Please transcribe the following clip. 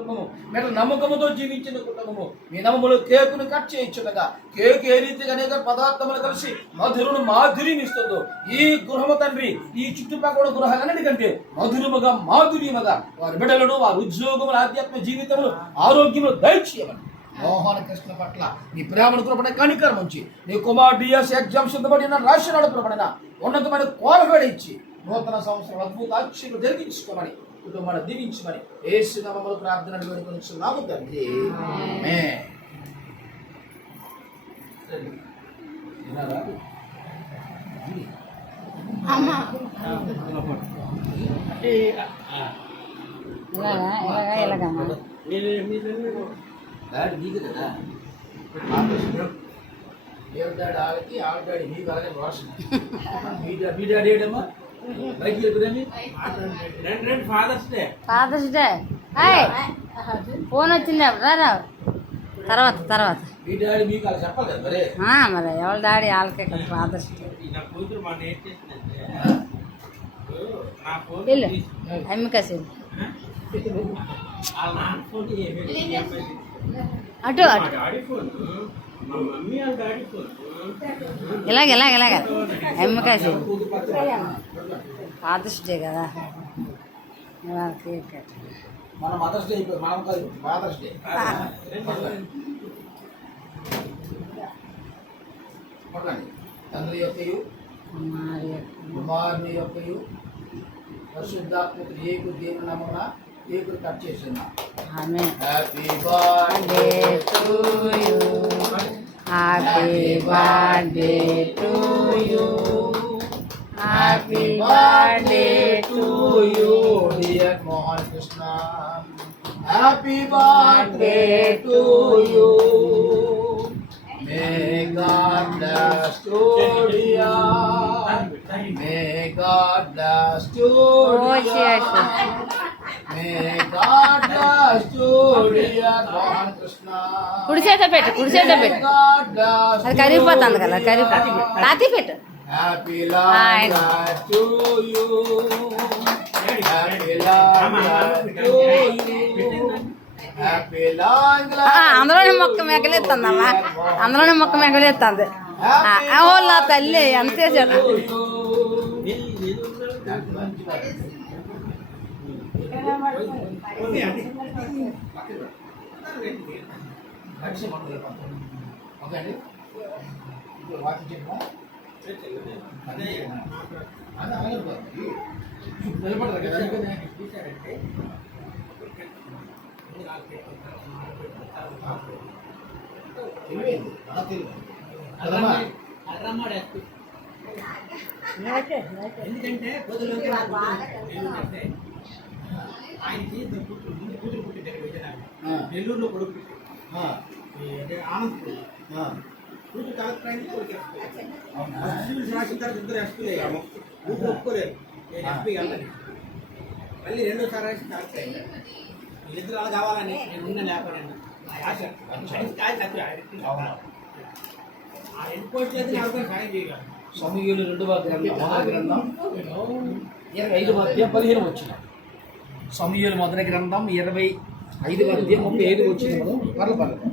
కుటుంబము, మీరు నమ్మకముతో జీవించిన కుటుంబము, మీ నమ్మములు కేకును కట్ చేయించుండగా కేకు ఏ రీతిగా అనేక పదార్థములు కలిసి మాధురిని ఇస్తుందో ఈ గృహము తండ్రి, ఈ చుట్టుపక్కల గృహాలన్నిటికంటే మాధుర్యముగా వారి బిడ్డలను, వారి ఉద్యోగములు, ఆధ్యాత్మ జీవితములు, ఆరోగ్యములు దయచేయమని మోహన కృష్ణ పట్ల నీ ప్రేమను కృపణ కనికరం ఉంచి నీ కుమార్ డిఎస్ ఎగ్జామ్ సిద్ధపడిన రాష్ట్రాల కృపణ ఉన్నతమైన కోరవేడ ఇచ్చి నూతన సంవత్సరం అద్భుత ఆశ్చర్యం జరిగించుకోమని కుటుంబాన్ని దీవించమని యేసు నామములో ప్రార్థన వేడుకొనిచున్నాము తండ్రి. ఆమేన్. నీకు కదా డాడీ ఆళ్ళకి డాడీ నీకు అలాగే రోషన్ మీ డాడీ ఏడమ్మా బైక్ ఎదురని ఫాదర్స్ డే ఫోన్ వచ్చింది రా తర్వాత మీ డాడీ మీకు అలా చెప్పాలి కదా మరి ఎవరి డాడీ వాళ్ళకే కదా ఫాదర్స్ డే. వెళ్ళు అమ్మికాసి అటు ఇలాగ అమ్మికాసి ఫాదర్స్ డే కదా కేక్ మన మదర్స్ డే మనం కాదు ఫాదర్స్ డే. తండ్రి యొక్కయు కుమారుని యొక్కయు పరిశుద్ధాత్మ ఏకు దేవుని నామమున కేకును కట్ చేస్తున్నా. Happy birthday to you, happy birthday to you, happy birthday to you dear Mohan Krishna. Happy birthday to you. May God bless you, dear. May God bless you, dear. May God bless you, dear Mohan Krishna. కుడి చేత పెట్టు అది కరిగిపోతుంది కదా తాతి పెట్టు. Happy long life to you. Happy long life to you. Happy long life. అందులోనే మొక్క మెగలేస్తుందమ్మా, అందులోనే మొక్క మెగలేస్తుంది. నా తల్లి అంతే చేత ఎందుకంటే ఆయనకి కూతురు పుట్టి నెల్లూరులో కొడుకు ఆనంద్ కూతురు కలెక్టర్ రాసిన తర్వాత ఇద్దరు ఎస్పీ అయ్యాము. కూతురు ఒప్పుకోలేరు, నేను ఎస్పీ వెళ్ళని. మళ్ళీ రెండోసారి రాసి కలెక్టర్ అయ్యాను. వీళ్ళిద్దరు అలా కావాలని నేను ఉన్న లేకపోయినా ఆశ ఆ రెండు పోస్టులు అయితే సాయం చేయగలను. సమూహులు 2వ గ్రంథం 25 వచ్చిన సమూహులు మొదటి గ్రంథం 25 35 వచ్చిన పర్లేదు